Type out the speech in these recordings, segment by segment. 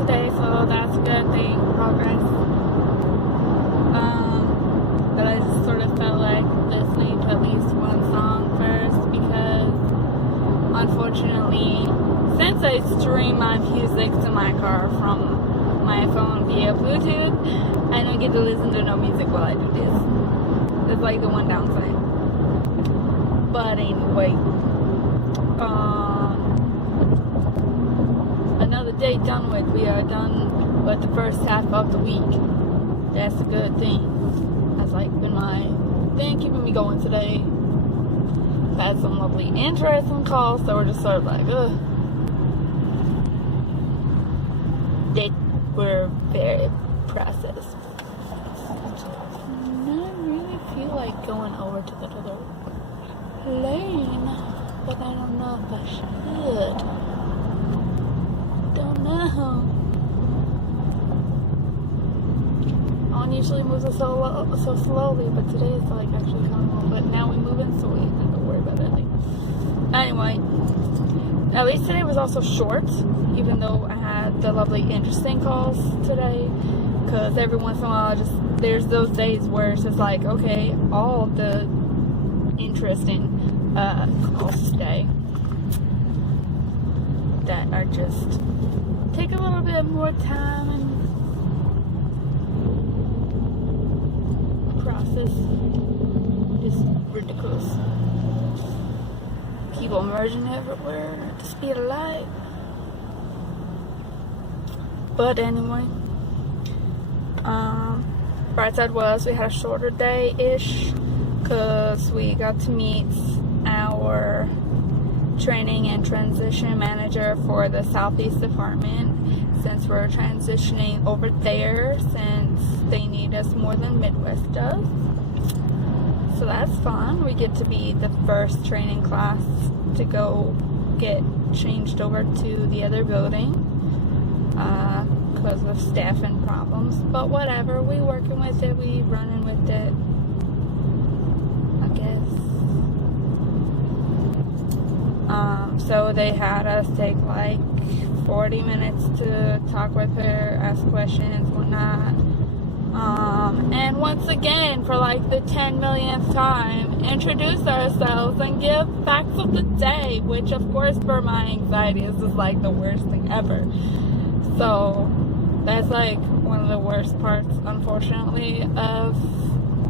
today, so that's a good thing, progress. But I just sort of felt like listening to at least one song first because, unfortunately, since I stream my music to my car from my phone via Bluetooth, I don't get to listen to no music while I do this. That's like the one downside. But anyway, another day done with. We are done with the first half of the week. That's a good thing. That's like been my thing keeping me going today. Had some lovely interesting calls that were just sort of like, ugh. They were very processed. I really feel like going over to that other lane, but I don't know if I should. Don't know. One usually moves so slowly, but today it's like actually kind of, but now we move in, so we have to worry about that. Anyway, at least today was also short, even though I had the lovely interesting calls today, because every once in a while there's those days where it's just like, okay, all the interesting calls today that are just take a little bit more time and process. Just ridiculous. People merging everywhere at the speed of light. But anyway, bright side was we had a shorter day-ish because we got to meet our training and transition manager for the Southeast Department, since we're transitioning over there, since they need us more than Midwest does. So that's fun. We get to be the first training class to go get changed over to the other building because of staffing problems. But whatever, we working with it, we running with it, I guess. So they had us take like 40 minutes to talk with her, ask questions, whatnot. And once again, for like the 10 millionth time, introduce ourselves and give facts of the day, which of course for my anxiety is just like the worst thing ever. So that's like one of the worst parts, unfortunately, of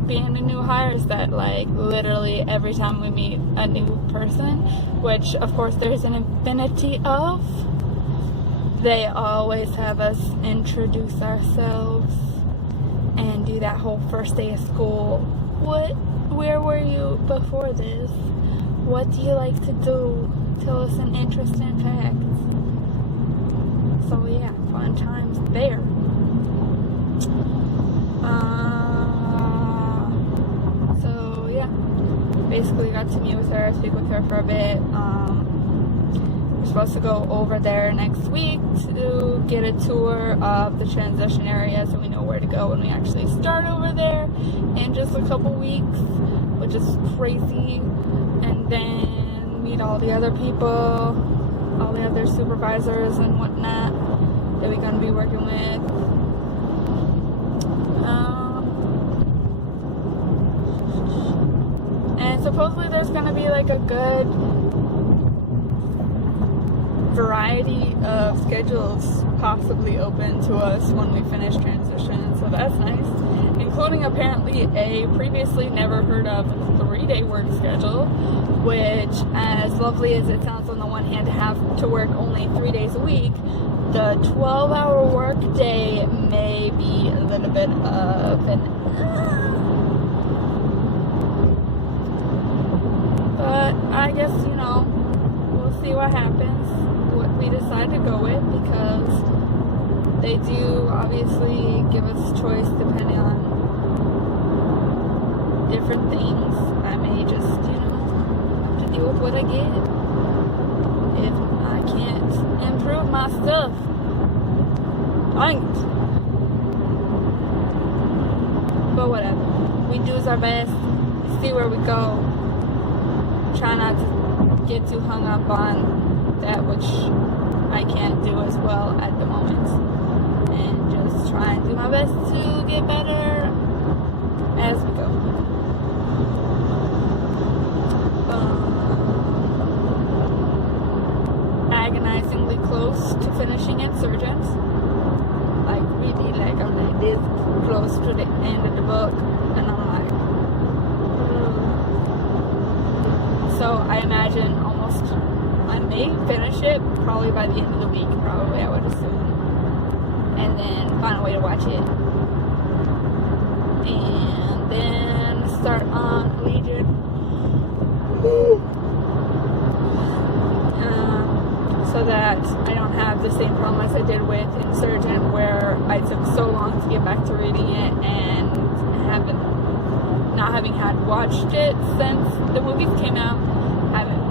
being a new hire, is that like literally every time we meet a new person, which of course there's an infinity of, they always have us introduce ourselves and do that whole first day of school. Where were you before this? What do you like to do? Tell us an interesting fact. So yeah, fun times there. So yeah, basically got to meet with her, speak with her for a bit. We're supposed to go over there next week to get a tour of the transition area so we know where to go when we actually start over there in just a couple weeks, which is crazy. And then meet all the other people, all the other supervisors and whatnot that we're going to be working with. And supposedly there's going to be like a good variety of schedules possibly open to us when we finish transition, so that's nice, including apparently a previously never heard of 3-day work schedule, which, as lovely as it sounds on the one hand to have to work only 3 days a week, the 12-hour work day may be a little bit of an but I guess, you know, we'll see what happens, what we decide to go with, because they do obviously give us choice depending on different things. I may just, you know, have to deal with what I get. If I can't improve my stuff, but whatever. We do our best, see where we go. Try not to get too hung up on that which I can't do as well at the moment. do my best to get better as we go. Agonizingly close to finishing Insurgent. Like really, like I'm like this close to the end of the book, and I'm like, so I imagine almost I may finish it probably by the end of the week, probably I would assume, and then find a way to watch it, and then start on Legion. So that I don't have the same problem as I did with Insurgent, where I took so long to get back to reading it, and not having had watched it since the movies came out.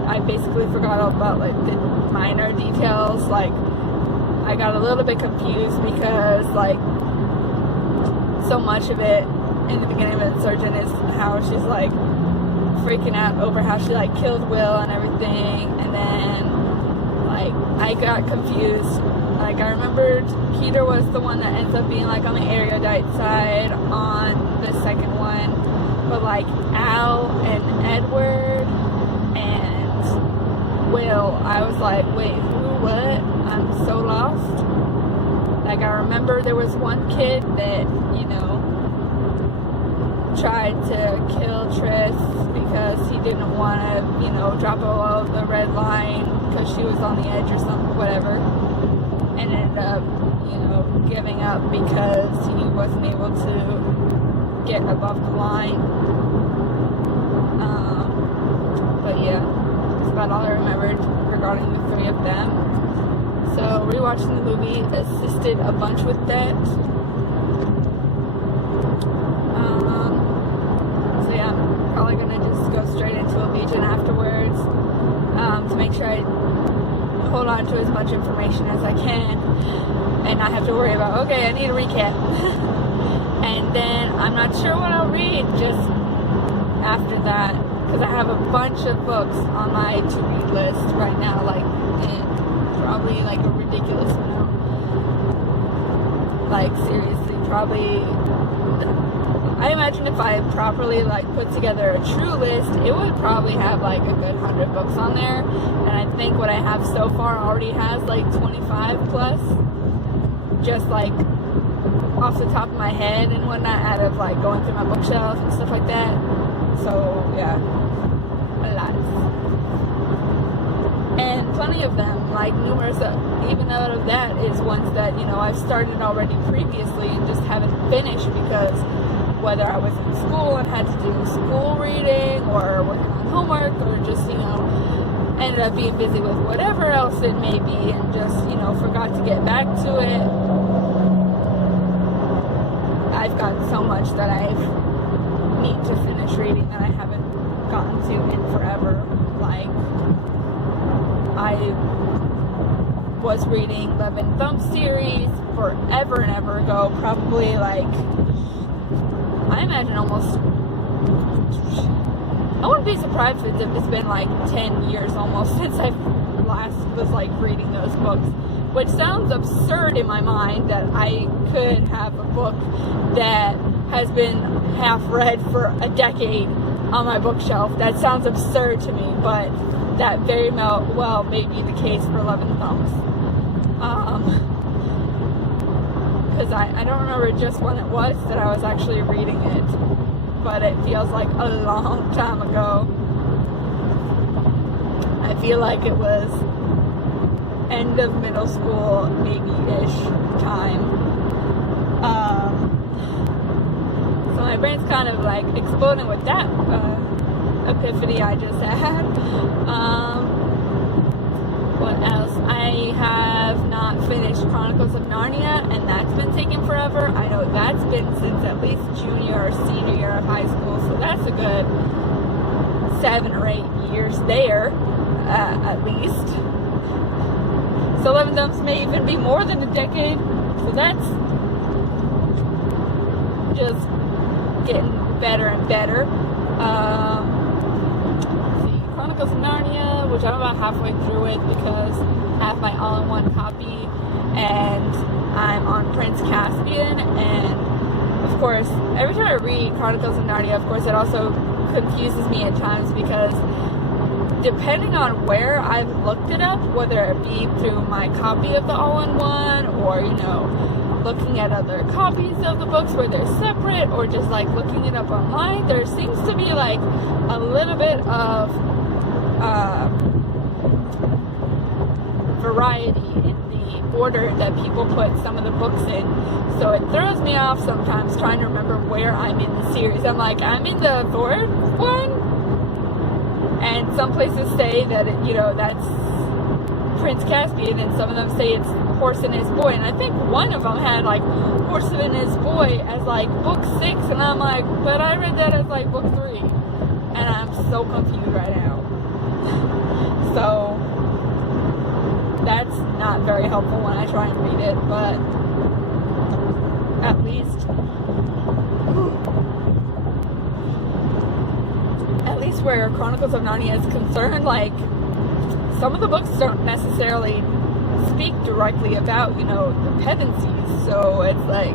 I basically forgot all about like the minor details. Like I got a little bit confused because like so much of it in the beginning of Insurgent is how she's like freaking out over how she like killed Will and everything, and then like I got confused. Like I remembered Peter was the one that ends up being like on the erudite side on the second one, but like Al and Edward and Will, I was like, wait, who, what? I'm so lost. Like I remember there was one kid that, you know, tried to kill Triss because he didn't want to, you know, drop below the red line because she was on the edge or something, whatever, and ended up, you know, giving up because he wasn't able to get above the line. But yeah, that's about all I remembered regarding the three of them. So rewatching the movie assisted a bunch with that. So yeah, I'm probably gonna just go straight into Legion afterwards, to make sure I hold on to as much information as I can and not have to worry about, okay, I need a recap. And then I'm not sure what I'll read just after that, because I have a bunch of books on my to-read list right now, like probably like a ridiculous amount. Like seriously, probably, I imagine if I properly like put together a true list, it would probably have like a good 100 books on there, and I think what I have so far already has like 25 plus, just like off the top of my head and whatnot, out of like going through my bookshelf and stuff like that. So yeah, a lot. And plenty of them, like numerous, even out of that is ones that, you know, I've started already previously and just haven't finished because whether I was in school and had to do school reading or working on homework, or just, you know, ended up being busy with whatever else it may be and just, you know, forgot to get back to it. I've got so much that I need to finish reading that I haven't gotten to in forever. Like, I was reading Leven Thumps series forever and ever ago, probably like, I imagine almost, I wouldn't be surprised if it's been like 10 years almost since I last was like reading those books, which sounds absurd in my mind that I could have a book that has been half read for a decade on my bookshelf. That sounds absurd to me, but that very well may be the case for Leven Thumps. Because I don't remember just when it was that I was actually reading it, but it feels like a long time ago. I feel like it was end of middle school, maybe-ish time. So my brain's kind of like exploding with that epiphany I just had. What else? I have not finished Chronicles of Narnia, and that's been taking forever. I know that's been since at least junior or senior year of high school, so that's a good 7 or 8 years there, at least. So Leven Thumps may even be more than a decade, so that's just getting better and better. Chronicles of Narnia, which I'm about halfway through it because I have my all-in-one copy, and I'm on Prince Caspian, and of course, every time I read Chronicles of Narnia, of course, it also confuses me at times because depending on where I've looked it up, whether it be through my copy of the all-in-one or, you know, looking at other copies of the books where they're separate, or just like looking it up online, there seems to be like a little bit of variety in the order that people put some of the books in. So it throws me off sometimes trying to remember where I'm in the series. I'm like, I'm in the third one? And some places say that, you know, that's Prince Caspian, and some of them say it's Horse and His Boy. And I think one of them had, like, Horse and His Boy as, like, book 6. And I'm like, but I read that as, like, book 3. And I'm so confused right now. So, that's not very helpful when I try and read it. But at least where Chronicles of Narnia is concerned, like, some of the books don't necessarily speak directly about, you know, the Pevensies, so it's like,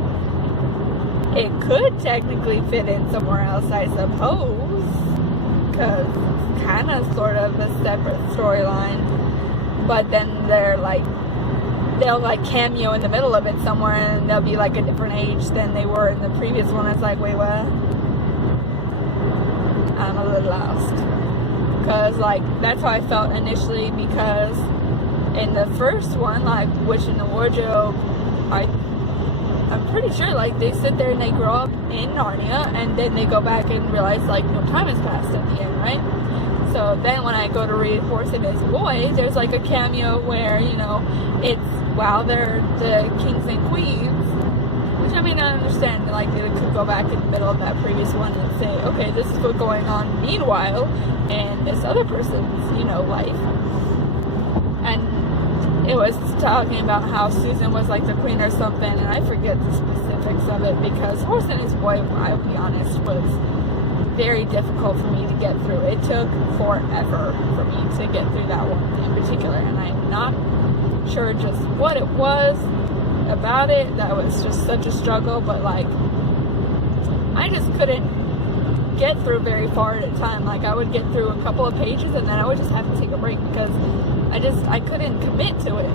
it could technically fit in somewhere else, I suppose, because it's kind of sort of a separate storyline, but then they'll like cameo in the middle of it somewhere, and they'll be like a different age than they were in the previous one. It's like, wait, what? I'm a little lost. Because, like, that's how I felt initially, because in the first one, like, Witch in the Wardrobe, I'm pretty sure, like, they sit there and they grow up in Narnia, and then they go back and realize, like, no time has passed at the end, right? So then when I go to read Horse and His Boy, there's, like, a cameo where, you know, it's while they're the kings and queens, which, I mean, I understand, like, they could go back in the middle of that previous one and say, okay, this is what's going on meanwhile in this other person's, you know, life. And it was talking about how Susan was like the queen or something, and I forget the specifics of it, because Horse and His Boy, I'll be honest, was very difficult for me to get through. It took forever for me to get through that one in particular, and I'm not sure just what it was about it that was just such a struggle, but like, I just couldn't get through very far at a time. Like, I would get through a couple of pages and then I would just have to take a break, because I couldn't commit to it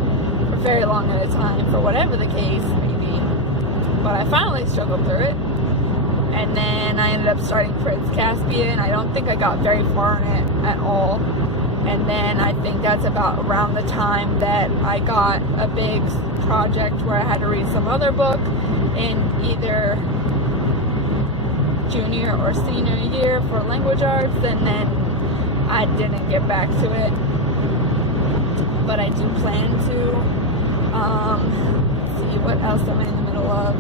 for very long at a time, for whatever the case may be. But I finally struggled through it, and then I ended up starting Prince Caspian. I don't think I got very far in it at all, and then I think that's about around the time that I got a big project where I had to read some other book in either junior or senior year for language arts, and then I didn't get back to it, but I do plan to. See, what else am I in the middle of?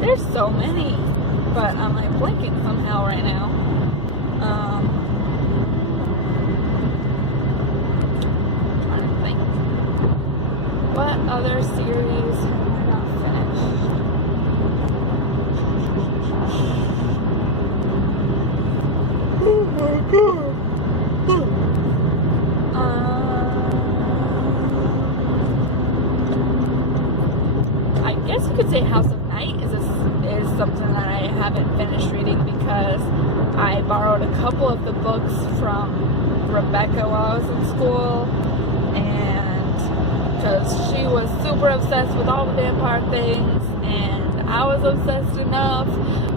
There's so many, but I'm like blanking somehow right now. Trying to think, what other series have I not finished? Oh my god. I guess you could say House of Night is something that I haven't finished reading, because I borrowed a couple of the books from Rebecca while I was in school, and because she was super obsessed with all the vampire things, and I was obsessed enough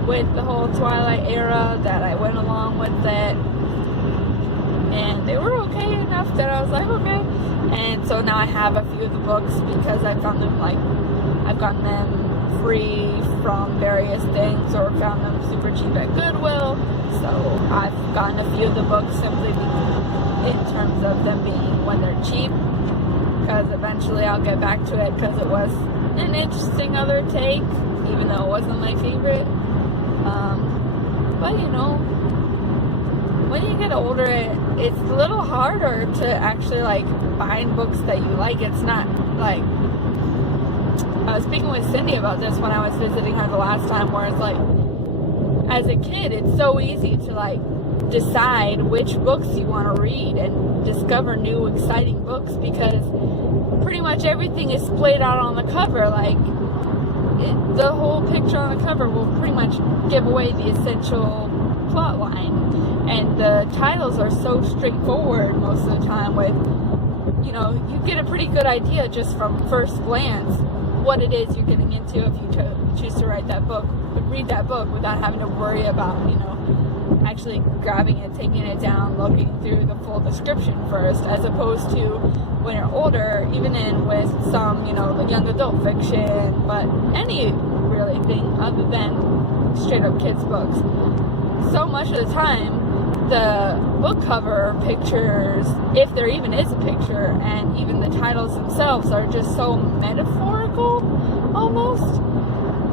with the whole Twilight era that I went along with it, and they were okay enough that I was like, okay. And so now I have a few of the books, because I found them, like, I've gotten them free from various things, or found them super cheap at Goodwill. So I've gotten a few of the books simply in terms of them being when they're cheap, because eventually I'll get back to it, because it was an interesting other take, even though it wasn't my favorite. But you know, when you get older, it's a little harder to actually like find books that you like. It's not like, I was speaking with Cindy about this when I was visiting her the last time, where it's like, as a kid, it's so easy to like decide which books you want to read and discover new exciting books, because pretty much everything is splayed out on the cover. Like, the whole picture on the cover will pretty much give away the essential plot line. And the titles are so straightforward most of the time with, you know, you get a pretty good idea just from first glance what it is you're getting into if you choose to read that book without having to worry about, you know, actually grabbing it, taking it down, looking through the full description first, as opposed to when you're older, even in with some, you know, young adult fiction, but any really thing other than straight up kids books. So much of the time, the book cover pictures, if there even is a picture, and even the titles themselves are just so metaphorical, almost,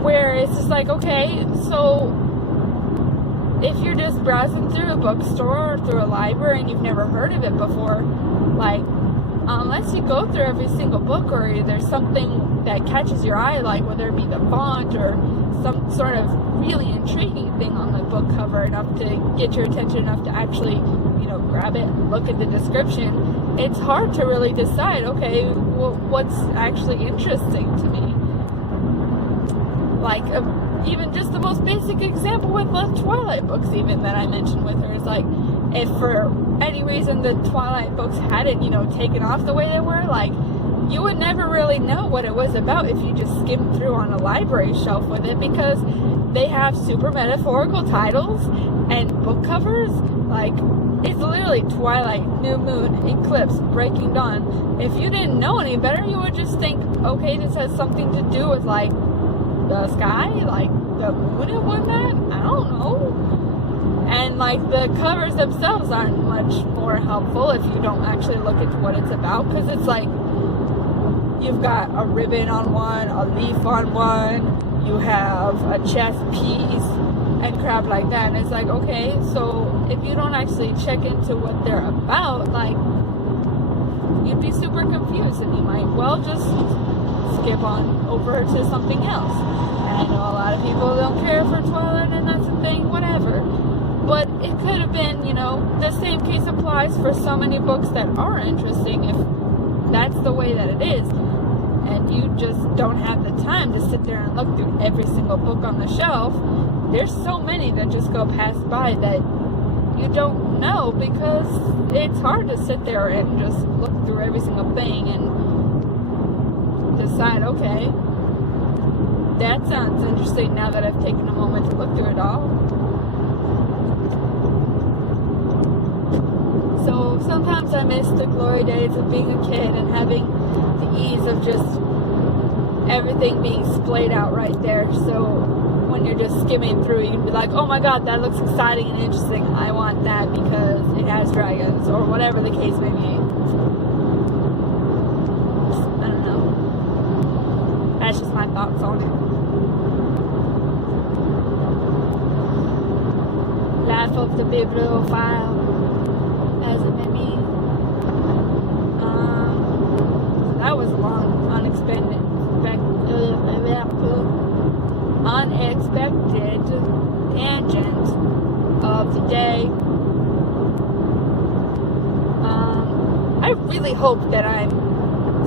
where it's just like, okay, so if you're just browsing through a bookstore or through a library and you've never heard of it before, like, unless you go through every single book or there's something that catches your eye, like whether it be the font or some sort of really intriguing thing on the book cover enough to get your attention enough to actually, you know, grab it and look at the description, it's hard to really decide, okay, well, what's actually interesting to me. Like, even just the most basic example with the Twilight books even that I mentioned with her is like, if for any reason the Twilight books hadn't, you know, taken off the way they were, like, you would never really know what it was about if you just skimmed through on a library shelf with it, because they have super metaphorical titles and book covers. Like, it's literally Twilight, New Moon, Eclipse, Breaking Dawn. If you didn't know any better, you would just think, okay, this has something to do with, like, the sky, like the moon and whatnot. I don't know. And like, the covers themselves aren't much more helpful if you don't actually look into what it's about, because it's like, you've got a ribbon on one, a leaf on one, you have a chess piece and crap like that, and it's like, okay, so if you don't actually check into what they're about, like, you'd be super confused and you might well just skip on over to something else. And I know a lot of people don't care for Twilight, and that's a thing, whatever. But it could have been, you know, the same case applies for so many books that are interesting if that's the way that it is. And you just don't have the time to sit there and look through every single book on the shelf. There's so many that just go past by that you don't know, because it's hard to sit there and just look through every single thing and decide, okay, that sounds interesting now that I've taken a moment to look through it all. So sometimes I miss the glory days of being a kid and having the ease of just everything being splayed out right there. So when you're just skimming through, you can be like, oh my god, that looks exciting and interesting. I want that because it has dragons, or whatever the case may be. I don't know. That's just my thoughts on it. Life of the Bibliophile, as it may be. That was a long, unexpected tangent of the day. I really hope that I'm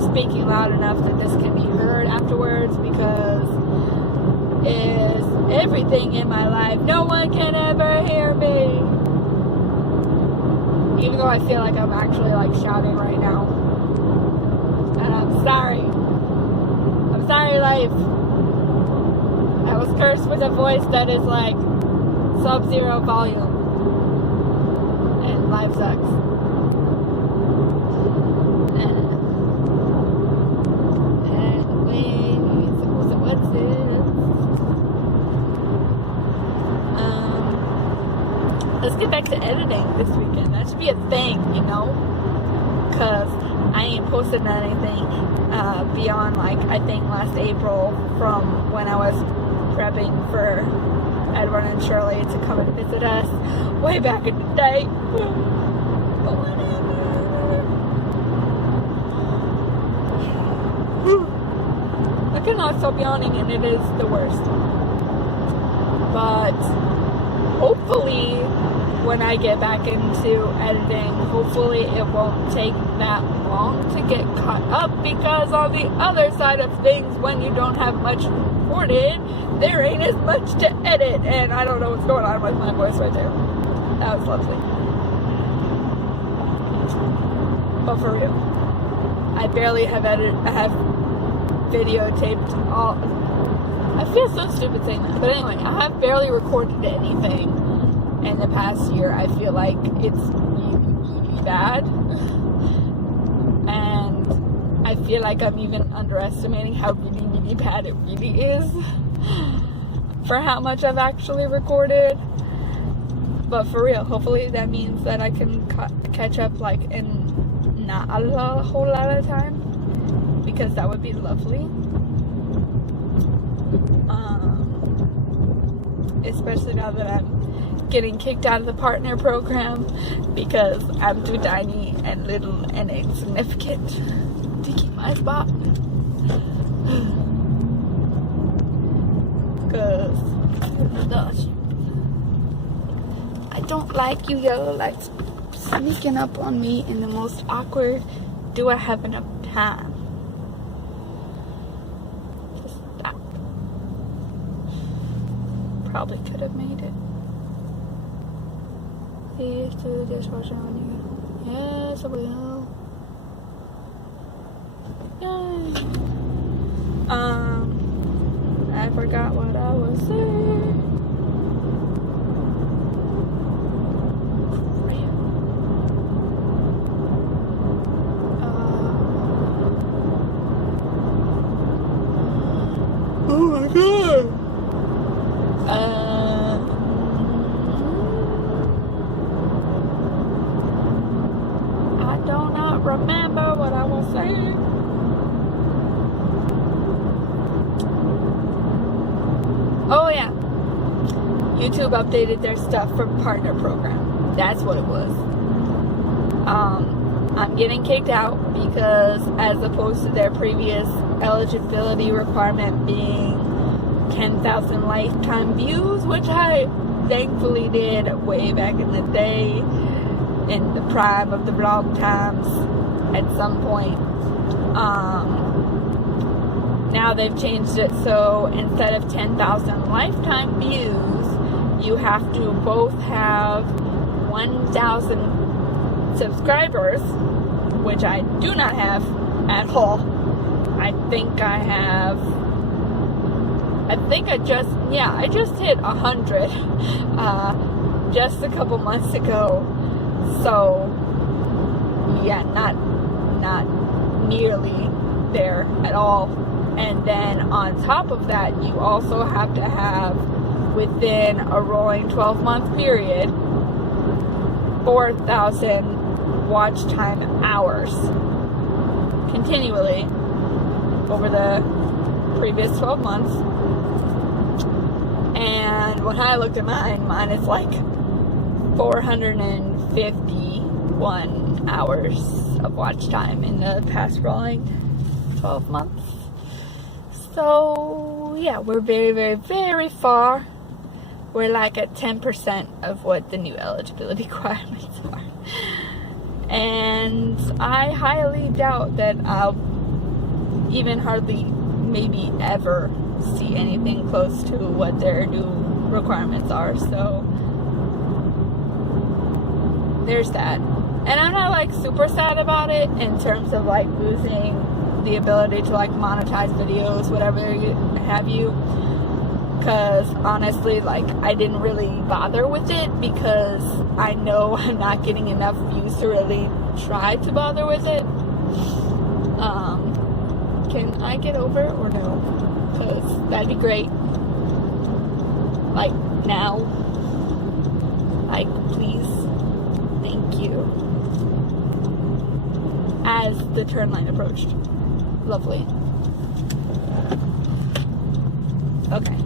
speaking loud enough that this can be heard afterwards, because it's everything in my life. No one can ever hear me. Even though I feel like I'm actually like shouting right now. And I'm sorry. I'm sorry, life. I was cursed with a voice that is like sub-zero volume. And life sucks. What's this? Let's get back to editing this weekend. That should be a thing, you know? Because I ain't posted anything beyond, like, I think last April, from when I was prepping for Edward and Shirley to come and visit us way back in the day. But whatever. I cannot stop yawning, and it is the worst. But hopefully, when I get back into editing, hopefully it won't take that long to get caught up, because on the other side of things, when you don't have much recorded, there ain't as much to edit. And I don't know what's going on with my voice right there. That was lovely. But for real, I barely have videotaped all. I feel so stupid saying that, but anyway, I have barely recorded anything in the past year. I feel like it's really bad, and I feel like I'm even underestimating how really bad it really is for how much I've actually recorded. But for real, hopefully that means that I can catch up like in not a whole lot of time, because that would be lovely. Especially now that I'm getting kicked out of the partner program because I'm too tiny and little and insignificant to keep my spot. Because I don't like you yellow lights sneaking up on me in the most awkward, do I have enough time? Just stop. Probably could have made it. Please do the dishwasher when you get. Yes, I will. Yay. I forgot what I was saying. Oh my god. I do not remember what I was saying. Oh yeah. YouTube updated their stuff for partner program. That's what it was. I'm getting kicked out because, as opposed to their previous eligibility requirement being 10,000 lifetime views, which I thankfully did way back in the day, in the prime of the vlog times at some point. Now they've changed it, so instead of 10,000 lifetime views, you have to both have 1,000 subscribers, which I do not have at all. I think I just hit 100 just a couple months ago. So yeah, not nearly there at all. And then on top of that, you also have to have, within a rolling 12-month period, 4,000 watch time hours continually over the previous 12 months. And when I looked at mine is like 451 hours of watch time in the past rolling 12 months. So yeah, we're very, very, very far. We're like at 10% of what the new eligibility requirements are. And I highly doubt that I'll even hardly, maybe ever, see anything close to what their new requirements are. So there's that. And I'm not like super sad about it in terms of like losing the ability to like monetize videos, whatever have you. Because honestly, like, I didn't really bother with it because I know I'm not getting enough views to really try to bother with it. Can I get over it or no? Because that'd be great. Like, now. Like, please. Thank you. As the turn line approached. Lovely. Okay.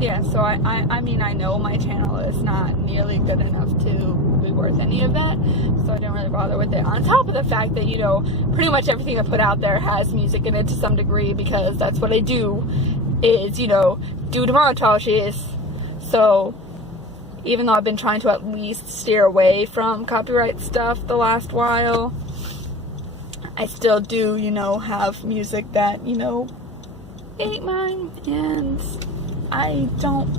Yeah, so I mean, I know my channel is not nearly good enough to be worth any of that, so I didn't really bother with it. On top of the fact that, you know, pretty much everything I put out there has music in it to some degree, because that's what I do, is, you know, do the montages. So, even though I've been trying to at least steer away from copyright stuff the last while, I still do, you know, have music that, you know, ain't mine, and I don't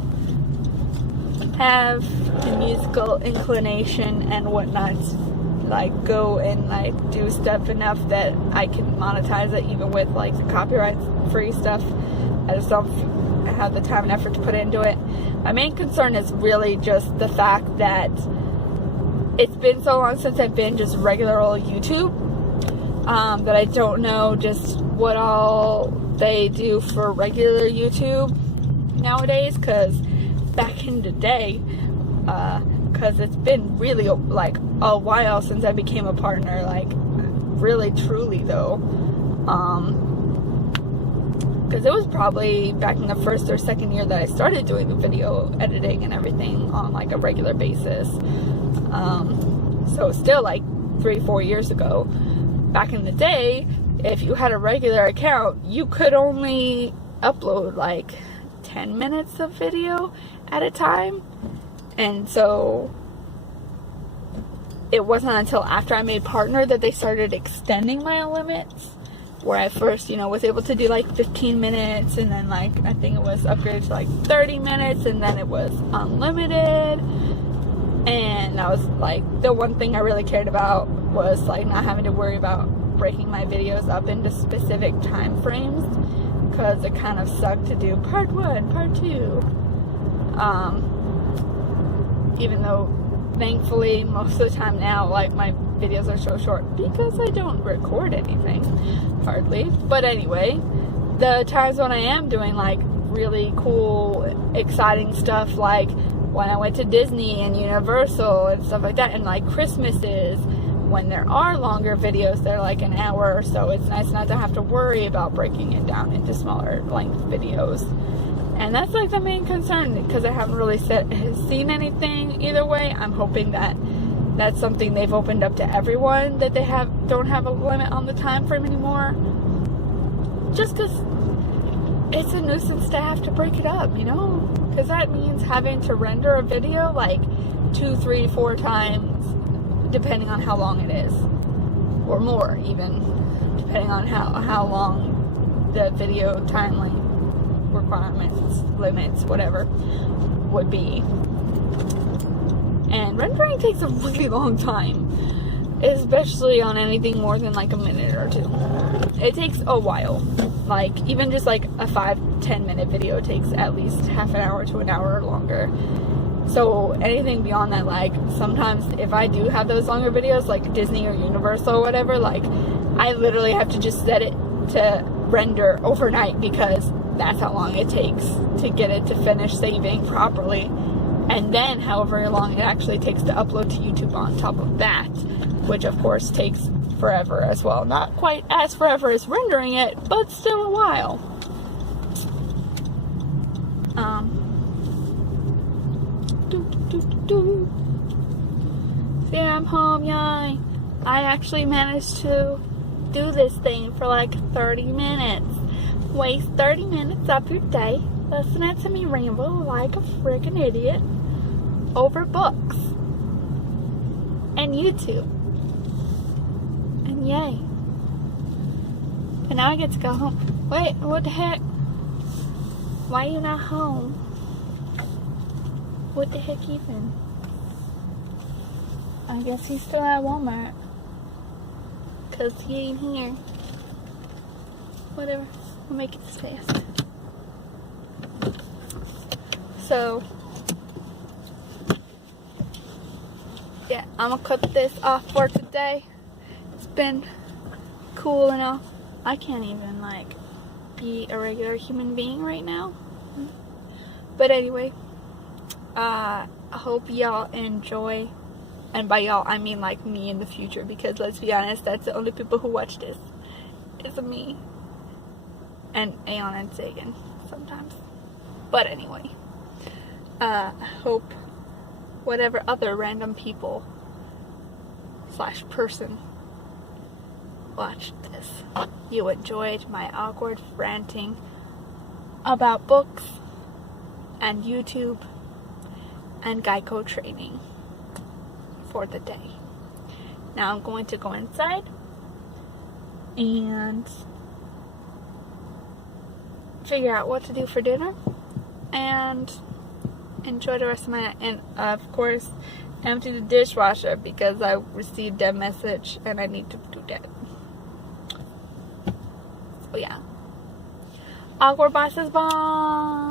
have the musical inclination and whatnot to, like, go and, like, do stuff enough that I can monetize it, even with, like, the copyright free stuff. I just don't have the time and effort to put into it. My main concern is really just the fact that it's been so long since I've been just regular old YouTube, that I don't know just what all they do for regular YouTube nowadays, because back in the day, because it's been really like a while since I became a partner, like really truly though, because it was probably back in the first or second year that I started doing the video editing and everything on like a regular basis, so still like 3-4 years ago. Back in the day, if you had a regular account, you could only upload like 10 minutes of video at a time. And so it wasn't until after I made partner that they started extending my limits, where I first, you know, was able to do like 15 minutes, and then like I think it was upgraded to like 30 minutes, and then it was unlimited. And that was like the one thing I really cared about, was like not having to worry about breaking my videos up into specific time frames, because it kind of sucked to do part 1, part 2, even though thankfully most of the time now, like, my videos are so short because I don't record anything hardly. But anyway, the times when I am doing like really cool exciting stuff, like when I went to Disney and Universal and stuff like that, and like Christmases, when there are longer videos, they're like an hour or so, it's nice not to have to worry about breaking it down into smaller length videos. And that's like the main concern, because I haven't really seen anything either way. I'm hoping that that's something they've opened up to everyone, that they don't have a limit on the time frame anymore, just because it's a nuisance to have to break it up, you know, because that means having to render a video like 2, 3, 4 times, depending on how long it is, or more even, depending on how long the video time length requirements, limits, whatever, would be. And rendering takes a really long time, especially on anything more than like a minute or 2. It takes a while. Like, even just like a 5-10 minute video takes at least half an hour to an hour or longer. So anything beyond that, like, sometimes if I do have those longer videos, like Disney or Universal or whatever, like, I literally have to just set it to render overnight, because that's how long it takes to get it to finish saving properly. And then however long it actually takes to upload to YouTube on top of that, which of course takes forever as well. Not quite as forever as rendering it, but still a while. Yeah, I'm home, yay. I actually managed to do this thing for like 30 minutes. Waste 30 minutes of your day listening to me ramble like a freaking idiot over books and YouTube. And yay. And now I get to go home. Wait, what the heck? Why are you not home? What the heck even? I guess he's still at Walmart, 'cause he ain't here. Whatever. We'll make it this fast. So, yeah, I'm gonna cut this off for today. It's been cool and all. I can't even, like, be a regular human being right now. But anyway, I hope y'all enjoy. And by y'all, I mean, like, me in the future. Because, let's be honest, that's the only people who watch this. It's me. And Aeon and Sagan sometimes. But anyway, I hope whatever other random people / person watched this, you enjoyed my awkward ranting about books and YouTube and Geico training for the day. Now I'm going to go inside and figure out what to do for dinner and enjoy the rest of my night. And of course, empty the dishwasher because I received a message and I need to do that. So yeah. Awkward Bosses Bye.